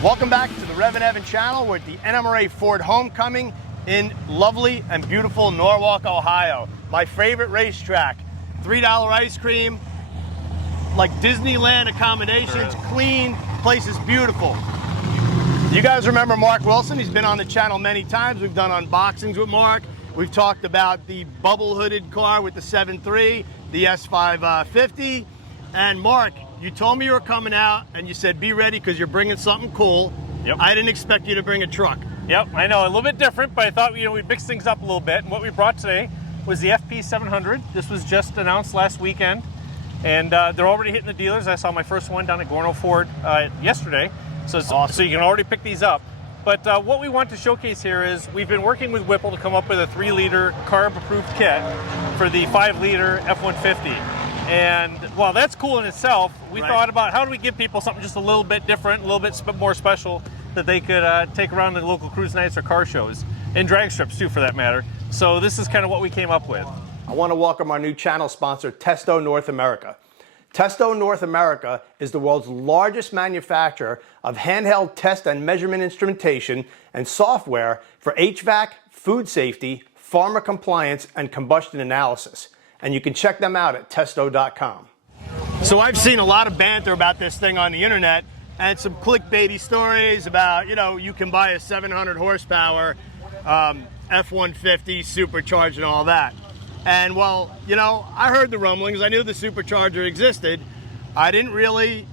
Welcome back to the Revan Evan channel. We're at the NMRA Ford Homecoming in lovely and beautiful Norwalk, Ohio. My favorite racetrack. $3 ice cream, like Disneyland accommodations, clean, place is beautiful. You guys remember Mark Wilson? He's been on the channel many times. We've done unboxings with Mark. We've talked about the bubble hooded car with the 7.3, the F-550. And Mark, you told me you were coming out and you said be ready because you're bringing something cool. Yep. I didn't expect you to bring a truck. Yep, I know, a little bit different, but I thought we'd mix things up a little bit. And what we brought today was the FP700. This was just announced last weekend, and they're already hitting the dealers. I saw my first one down at Gorno Ford yesterday, so Awesome. So you can already pick these up. But what we want to showcase here is we've been working with Whipple to come up with a 3-liter carb-approved kit for the 5-liter F-150. And while that's cool in itself, we thought about how do we give people something just a little bit different, a little bit more special that they could take around the local cruise nights or car shows, and drag strips too for that matter. So this is kind of what we came up with. I want to welcome our new channel sponsor, Testo North America. Testo North America is the world's largest manufacturer of handheld test and measurement instrumentation and software for HVAC, food safety, pharma compliance, and combustion analysis. And you can check them out at testo.com. So I've seen a lot of banter about this thing on the internet and some clickbaity stories about, you can buy a 700 horsepower F-150 supercharged and all that. And well, I heard the rumblings. I knew the Supercharger existed. I didn't really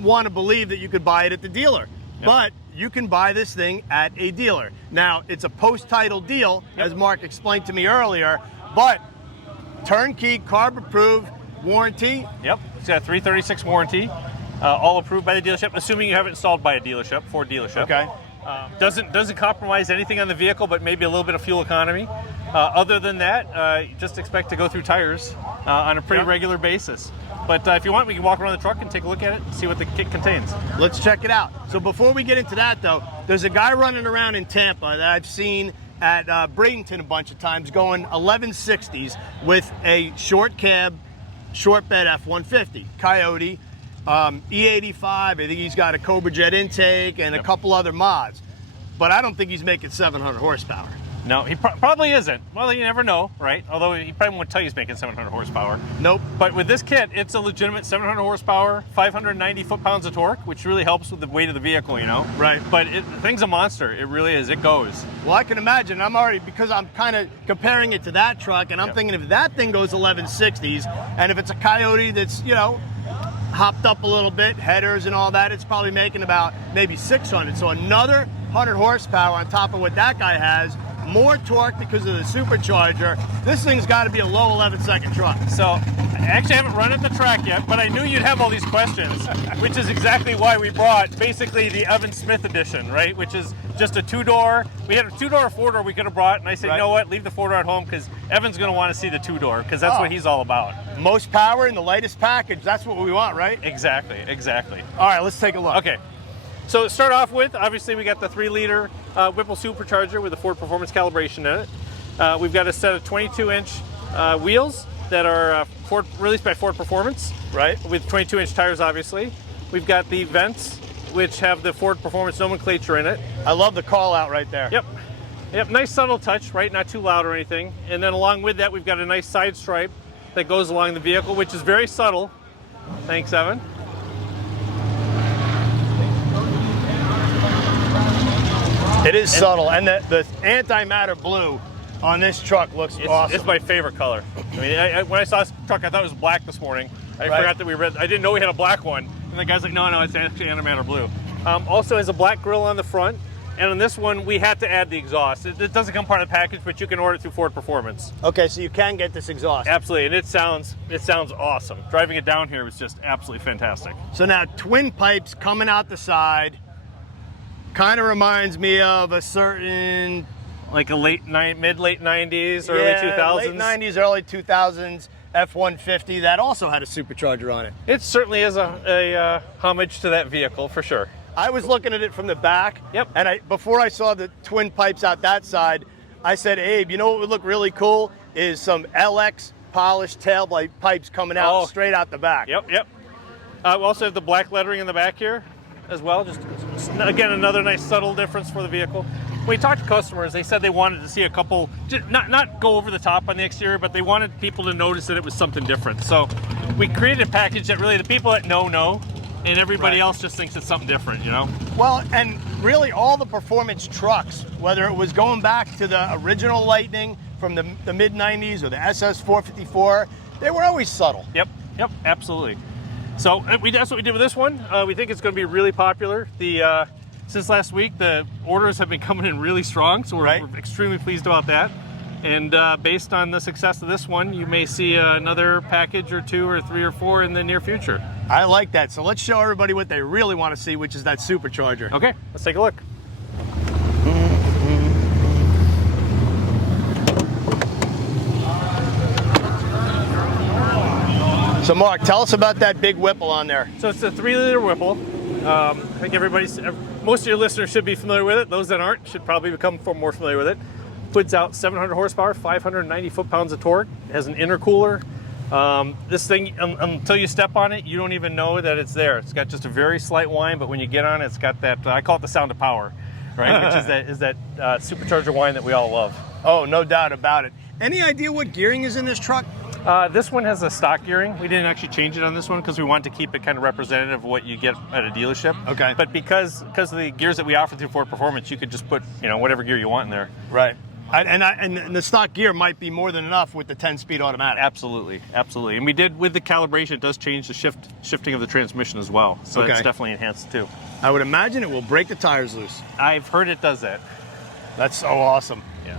want to believe that you could buy it at the dealer. Yep. But you can buy this thing at a dealer. Now, it's a post-title deal, as Mark explained to me earlier, but turnkey, carb-approved, warranty. Yep, it's got a 336 warranty, all approved by the dealership, assuming you have it installed by a dealership, Ford dealership. Okay. Doesn't compromise anything on the vehicle, but maybe a little bit of fuel economy. Other than that, just expect to go through tires on a pretty regular basis. But if you want, we can walk around the truck and take a look at it and see what the kit contains. Let's check it out. So before we get into that, though, there's a guy running around in Tampa that I've seen at Bradenton a bunch of times going 1160s with a short cab, short bed F-150, Coyote, E85. I think he's got a Cobra Jet intake and a couple other mods. But I don't think he's making 700 horsepower. No, he probably isn't. Well, you never know, right? Although he probably won't tell you he's making 700 horsepower. Nope. But with this kit, it's a legitimate 700 horsepower, 590 foot-pounds of torque, which really helps with the weight of the vehicle, Right. But the thing's a monster. It really is. It goes. Well, I can imagine. Because I'm kind of comparing it to that truck, and I'm thinking if that thing goes 1160s, and if it's a Coyote that's, hopped up a little bit, headers and all that, it's probably making about maybe 600. So another 100 horsepower on top of what that guy has, more torque because of the supercharger. This thing's got to be a low 11-second truck. So I actually haven't run it the track yet, but I knew you'd have all these questions, which is exactly why we brought basically the Evan Smith edition, right? Which is just a 2-door. We had a 2-door, 4-door we could have brought, and I said, you know what, leave the 4-door at home because Evan's going to want to see the 2-door because that's what he's all about. Most power in the lightest package. That's what we want, right? Exactly. All right, let's take a look. Okay. So to start off with, obviously we got the 3-liter Whipple Supercharger with a Ford Performance calibration in it. We've got a set of 22-inch wheels that are released by Ford Performance. Right. With 22-inch tires, obviously. We've got the vents, which have the Ford Performance nomenclature in it. I love the call out right there. Yep, nice subtle touch, right? Not too loud or anything. And then along with that, we've got a nice side stripe that goes along the vehicle, which is very subtle. Thanks, Evan. It is subtle, and the antimatter blue on this truck looks awesome. It's my favorite color. I mean, when I saw this truck, I thought it was black this morning. I forgot that I didn't know we had a black one. And the guy's like, no, it's actually antimatter blue. Also has a black grille on the front. And on this one, we had to add the exhaust. It doesn't come part of the package, but you can order it through Ford Performance. Okay, so you can get this exhaust. Absolutely, and it sounds awesome. Driving it down here was just absolutely fantastic. So now twin pipes coming out the side. Kind of reminds me of a certain... Like a mid-late 90s, early 2000s? Late 90s, early 2000s F-150 that also had a supercharger on it. It certainly is a homage to that vehicle, for sure. I was looking at it from the back, and before I saw the twin pipes out that side, I said, Abe, you know what would look really cool is some LX polished taillight pipes coming out straight out the back. We also have the black lettering in the back here. as well. Just again, another nice subtle difference for the vehicle. When we talked to customers, they said they wanted to see a couple, not go over the top on the exterior, but they wanted people to notice that it was something different. So we created a package that really the people that know, and everybody else just thinks it's something different, you know? Well, and really all the performance trucks, whether it was going back to the original Lightning from the mid-90s or the SS454, they were always subtle. Yep, absolutely. So that's what we did with this one. We think it's going to be really popular. Since last week, the orders have been coming in really strong, so we're extremely pleased about that. And based on the success of this one, you may see another package or 2 or 3 or 4 in the near future. I like that. So let's show everybody what they really want to see, which is that Supercharger. Okay, let's take a look. So Mark, tell us about that big Whipple on there. So it's a 3-liter Whipple. I think most of your listeners should be familiar with it. Those that aren't should probably become more familiar with it. Puts out 700 horsepower, 590 foot-pounds of torque. It has an intercooler. This thing, until you step on it, you don't even know that it's there. It's got just a very slight whine, but when you get on it, it's got that, I call it the sound of power, right? Which is that supercharger whine that we all love. Oh, no doubt about it. Any idea what gearing is in this truck? This one has a stock gearing. We didn't actually change it on this one because we wanted to keep it kind of representative of what you get at a dealership. Okay. But because of the gears that we offer through Ford Performance, you could just put whatever gear you want in there. Right. And the stock gear might be more than enough with the 10-speed automatic. Absolutely. And we did, with the calibration, it does change the shifting of the transmission as well. So it's definitely enhanced too. I would imagine it will break the tires loose. I've heard it does that. That's so awesome. Yeah.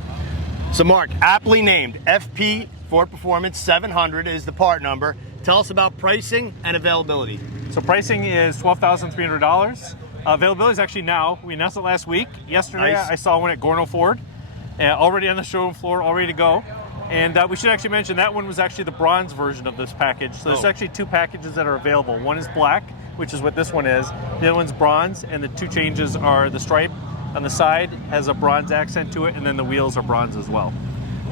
So Mark, aptly named FP Ford Performance 700 is the part number. Tell us about pricing and availability. So pricing is $12,300. Availability is actually now. We announced it last week. Yesterday, I saw one at Gorno Ford, already on the showroom floor, all ready to go. And we should actually mention that one was actually the bronze version of this package. So there's actually 2 packages that are available. One is black, which is what this one is. The other one's bronze, and the 2 changes are the stripe on the side has a bronze accent to it, and then the wheels are bronze as well.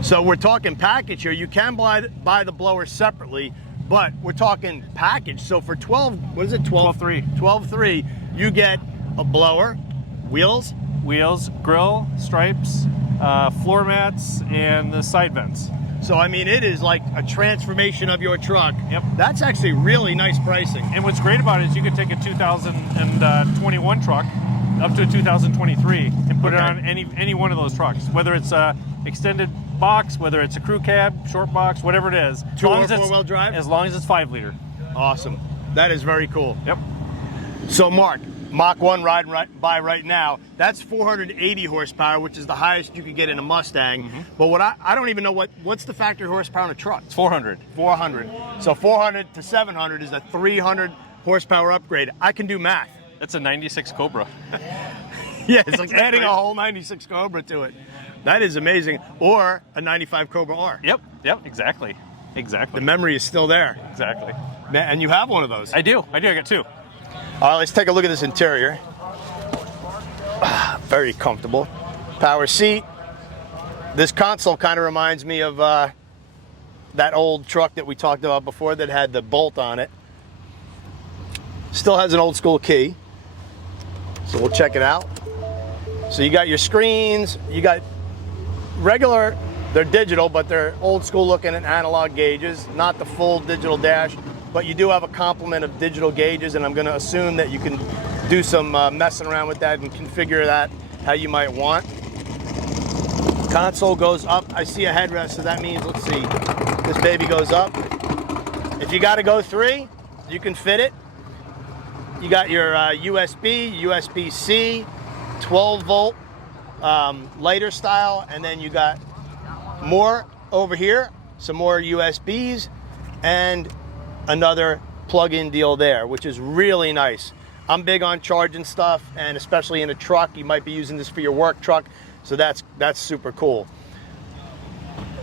So we're talking package here. You can buy the blower separately, but we're talking package. So for 12.3, you get a blower, wheels, grill, stripes, floor mats, and the side vents. So I mean, it is like a transformation of your truck. Yep. That's actually really nice pricing. And what's great about it is you could take a 2021 truck up to a 2023 and put it on any one of those trucks, whether it's a extended box, whether it's a crew cab, short box, whatever it is. 2 or 4-wheel drive? As long as it's 5-liter. Awesome. That is very cool. Yep. So Mark, Mach 1 riding by right now, that's 480 horsepower, which is the highest you could get in a Mustang. Mm-hmm. But what I don't even know what's the factory horsepower in a truck? It's 400. 400. So 400 to 700 is a 300 horsepower upgrade. I can do math. That's a 96 Cobra. Yeah, it's like adding a whole 96 Cobra to it. That is amazing. Or a 95 Cobra R. Yep, exactly. The memory is still there. Exactly. And you have one of those. I do. I got 2. All right, let's take a look at this interior. Very comfortable. Power seat. This console kind of reminds me of that old truck that we talked about before that had the bolt on it. Still has an old school key. So we'll check it out. So you got your screens, you got regular, they're digital, but they're old school looking at analog gauges, not the full digital dash, but you do have a complement of digital gauges, and I'm going to assume that you can do some messing around with that and configure that how you might want. Console goes up. I see a headrest, so that means, let's see, this baby goes up. If you got to go 3, you can fit it. You got your USB, USB-C, 12-volt lighter style, and then you got more over here, some more USBs, and another plug-in deal there, which is really nice. I'm big on charging stuff, and especially in a truck. You might be using this for your work truck, so that's super cool.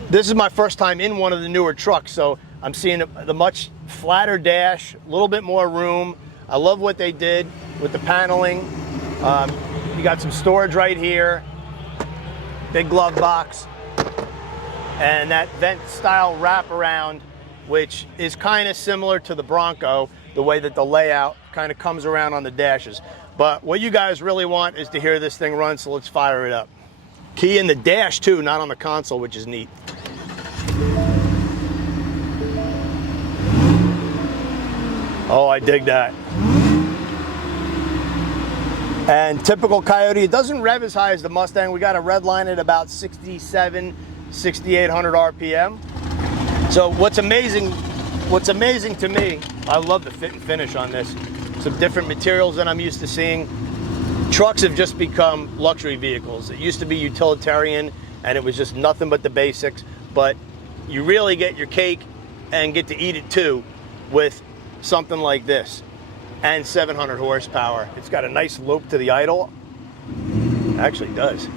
This is my first time in one of the newer trucks, so I'm seeing the much flatter dash, a little bit more room. I love what they did with the paneling. You got some storage right here, big glove box, and that vent style wraparound, which is kind of similar to the Bronco, the way that the layout kind of comes around on the dashes. But what you guys really want is to hear this thing run, so let's fire it up. Key in the dash too, not on the console, which is neat. Oh, I dig that. And typical Coyote, it doesn't rev as high as the Mustang. We got a red line at about 67, 6,800 RPM. So what's amazing to me, I love the fit and finish on this. Some different materials than I'm used to seeing. Trucks have just become luxury vehicles. It used to be utilitarian and it was just nothing but the basics, but you really get your cake and get to eat it too with something like this. And 700 horsepower. It's got a nice lope to the idle. Actually does.